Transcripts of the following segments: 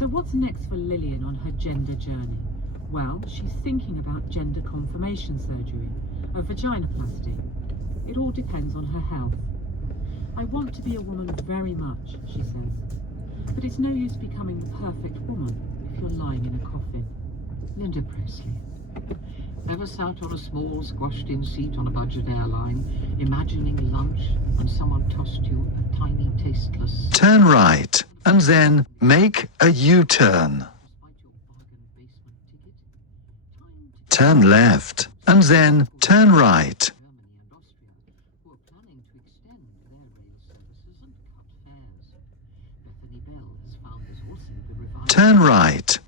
So what's next for Lillian on her gender journey? Well, she's thinking about gender confirmation surgery, a vaginoplasty. It all depends on her health. I want to be a woman very much, she says. But it's no use becoming the perfect woman if you're lying in a coffin. Linda Presley. Ever sat on a small, squashed-in seat on a budget airline, imagining lunch when someone tossed you a tiny, tasteless... Turn right, and then make a U-turn. Turn left, and then turn right. Turn right.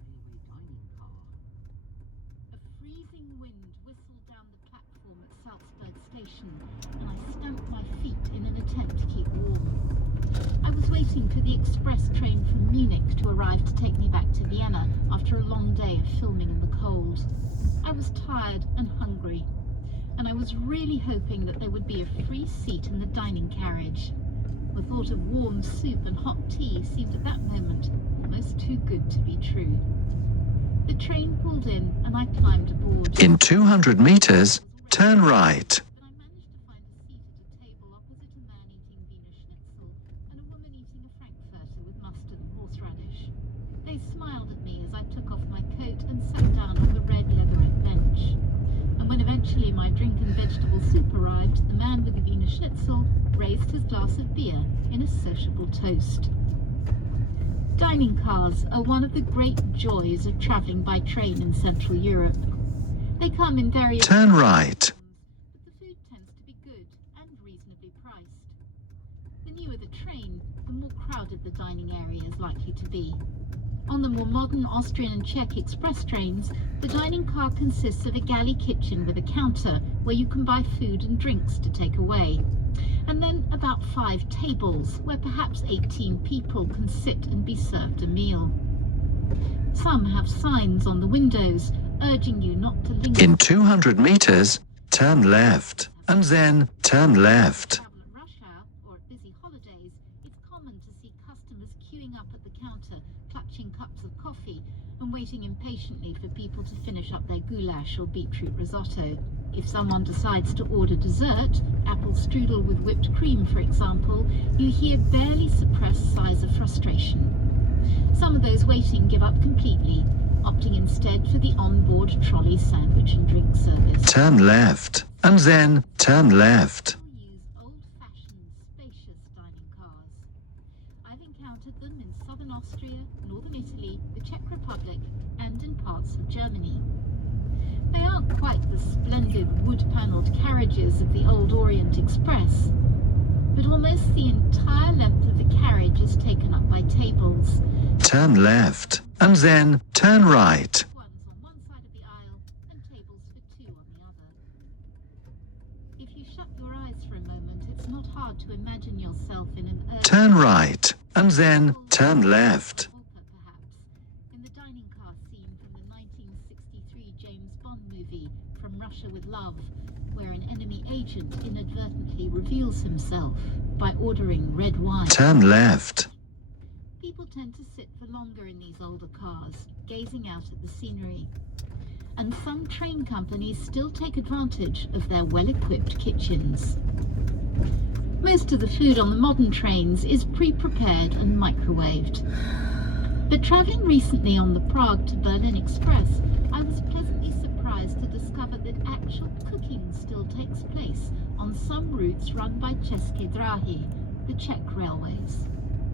A freezing wind whistled down the platform at Salzburg station, and I stamped my feet in an attempt to keep warm. I was waiting for the express train from Munich to arrive to take me back to Vienna after a long day of filming in the cold. I was tired and hungry, and I was really hoping that there would be a free seat in the dining carriage. The thought of warm soup and hot tea seemed at that moment almost too good to be true. The train pulled in and I climbed aboard. In 200 meters, turn right. But I managed to find a seat at a table opposite a man eating Wiener Schnitzel and a woman eating a Frankfurter with mustard and horseradish. They smiled at me as I took off my coat and sat down on the red leatherette bench. And when eventually my drink and vegetable soup arrived, the man with the Wiener Schnitzel raised his glass of beer in a sociable toast. Dining cars are one of the great joys of travelling by train in Central Europe. They come in various... Turn right. But the food tends to be good and reasonably priced. The newer the train, the more crowded the dining area is likely to be. On the more modern Austrian and Czech express trains, the dining car consists of a galley kitchen with a counter where you can buy food and drinks to take away. And then about 5 tables where perhaps 18 people can sit and be served a meal. Some have signs on the windows urging you not to linger. In 200 meters, turn left, and then turn left. Travel at rush hour or at busy holidays, it's common to see customers queuing up at the counter, clutching cups of coffee and waiting impatiently for people to finish up their goulash or beetroot risotto. If someone decides to order dessert, apple strudel with whipped cream for example, you hear barely suppressed sighs of frustration. Some of those waiting give up completely, opting instead for the on-board trolley sandwich and drink service. Turn left, and then turn left. People use old-fashioned, spacious dining cars. I've encountered them in southern Austria, northern Italy, the Czech Republic, and in parts of Germany. They aren't quite the splendid wood-panelled carriages of the old Orient Express, but almost the entire length of the carriage is taken up by tables. Turn left, and then turn right. Ones on one side of the aisle and tables for 2 on the other. If you shut your eyes for a moment, it's not hard to imagine yourself in an early... Turn right, and then turn left. Perhaps, in the dining car scene from the 1963 James Bond movie From Russia with Love, where an enemy agent inadvertently reveals himself by ordering red wine. Turn left. People tend to sit for longer in these older cars, gazing out at the scenery. And some train companies still take advantage of their well-equipped kitchens. Most of the food on the modern trains is pre-prepared and microwaved. But travelling recently on the Prague to Berlin Express, I was pleasantly surprised to discover that actual cooking still takes place on some routes run by České dráhy, the Czech railways.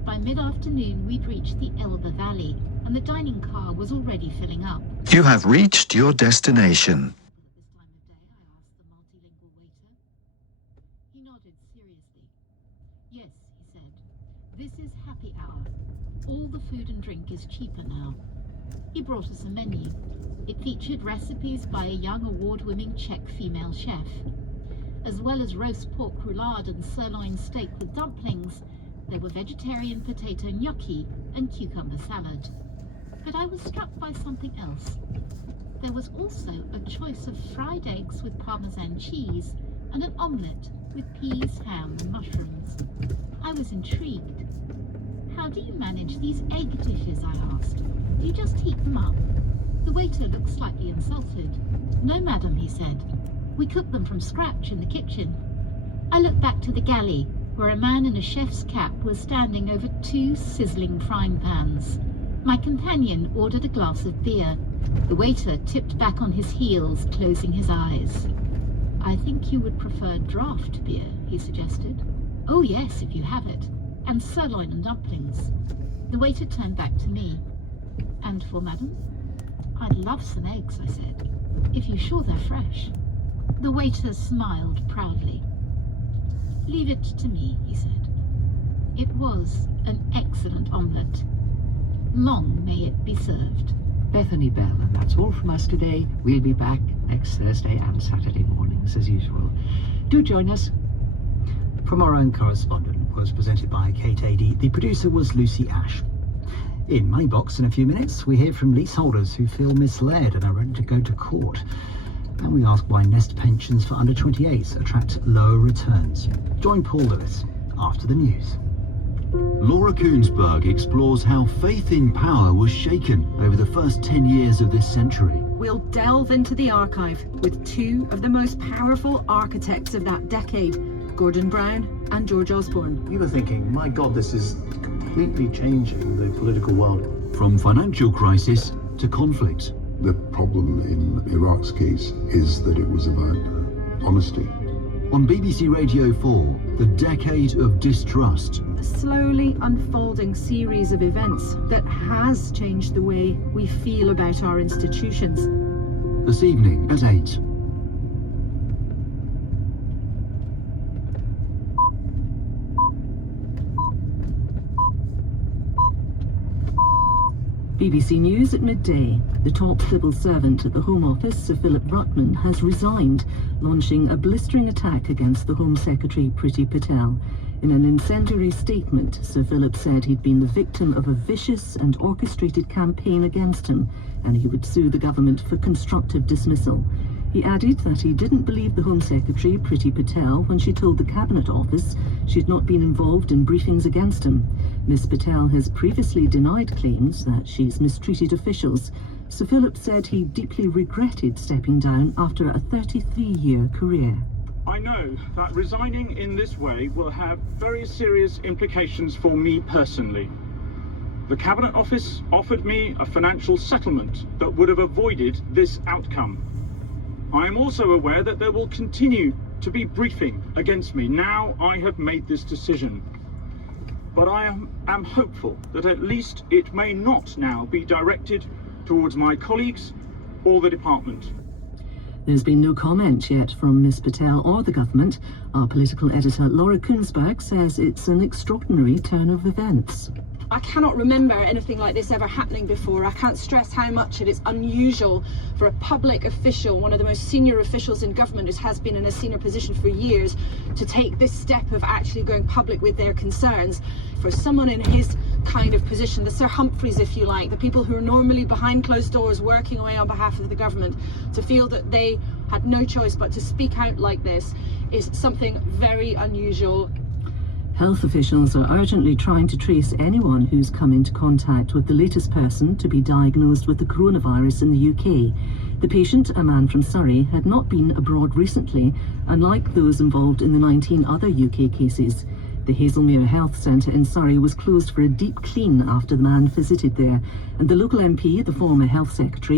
By mid-afternoon, we'd reached the Elbe Valley, and the dining car was already filling up. You have reached your destination. At this time of day, I asked the multilingual waiter. He nodded seriously. Yes, he said, this is happy hour. All the food and drink is cheaper now. He brought us a menu. It featured recipes by a young award-winning Czech female chef. As well as roast pork roulade and sirloin steak with dumplings, there were vegetarian potato gnocchi and cucumber salad. But I was struck by something else. There was also a choice of fried eggs with Parmesan cheese and an omelette with peas, ham and mushrooms. I was intrigued. How How do you manage these egg dishes, I asked. Do you just heat them up? The waiter looked slightly insulted. No, madam, he said. We cook them from scratch in the kitchen. I looked back to the galley, where a man in a chef's cap was standing over 2 sizzling frying pans. My companion ordered a glass of beer. The waiter tipped back on his heels, closing his eyes. I think you would prefer draft beer, he suggested. Oh yes, if you have it. And sirloin and dumplings. The waiter turned back to me. And for madam? I'd love some eggs, I said. If you're sure they're fresh. The waiter smiled proudly. Leave it to me, he said. It was an excellent omelette. Long may it be served. Bethany Bell, and that's all from us today. We'll be back next Thursday and Saturday mornings as usual. Do join us. From Our Own Correspondent was presented by Kate Adey. The producer was Lucy Ash. In Moneybox in a few minutes, we hear from leaseholders who feel misled and are ready to go to court. And we ask why Nest pensions for under 28s attract lower returns. Join Paul Lewis after the news. Laura Koonsberg explores how faith in power was shaken over the first 10 years of this century. We'll delve into the archive with 2 of the most powerful architects of that decade, Gordon Brown and George Osborne. You were thinking, my God, this is completely changing the political world. From financial crisis to conflict. The problem in Iraq's case is that it was about honesty. On BBC Radio 4, the decade of distrust. A slowly unfolding series of events that has changed the way we feel about our institutions. This evening at 8. BBC News at midday. The top civil servant at the Home Office, Sir Philip Ruttman, has resigned, launching a blistering attack against the Home Secretary, Priti Patel. In an incendiary statement, Sir Philip said he'd been the victim of a vicious and orchestrated campaign against him, and he would sue the government for constructive dismissal. He added that he didn't believe the Home Secretary, Priti Patel, when she told the Cabinet Office she'd not been involved in briefings against him. Ms Patel has previously denied claims that she's mistreated officials. Sir Philip said he deeply regretted stepping down after a 33-year career. I know that resigning in this way will have very serious implications for me personally. The Cabinet Office offered me a financial settlement that would have avoided this outcome. I am also aware that there will continue to be briefing against me now I have made this decision. But I am hopeful that at least it may not now be directed towards my colleagues or the department. There's been no comment yet from Ms Patel or the government. Our political editor Laura Koonsberg says it's an extraordinary turn of events. I cannot remember anything like this ever happening before. I can't stress how much it is unusual for a public official, one of the most senior officials in government, who has been in a senior position for years, to take this step of actually going public with their concerns. For someone in his kind of position, the Sir Humphreys, if you like, the people who are normally behind closed doors working away on behalf of the government, to feel that they had no choice but to speak out like this is something very unusual. Health officials are urgently trying to trace anyone who's come into contact with the latest person to be diagnosed with the coronavirus in the UK. The patient, a man from Surrey, had not been abroad recently, unlike those involved in the 19 other UK cases. The Hazelmere Health Centre in Surrey was closed for a deep clean after the man visited there, and the local MP, the former Health Secretary,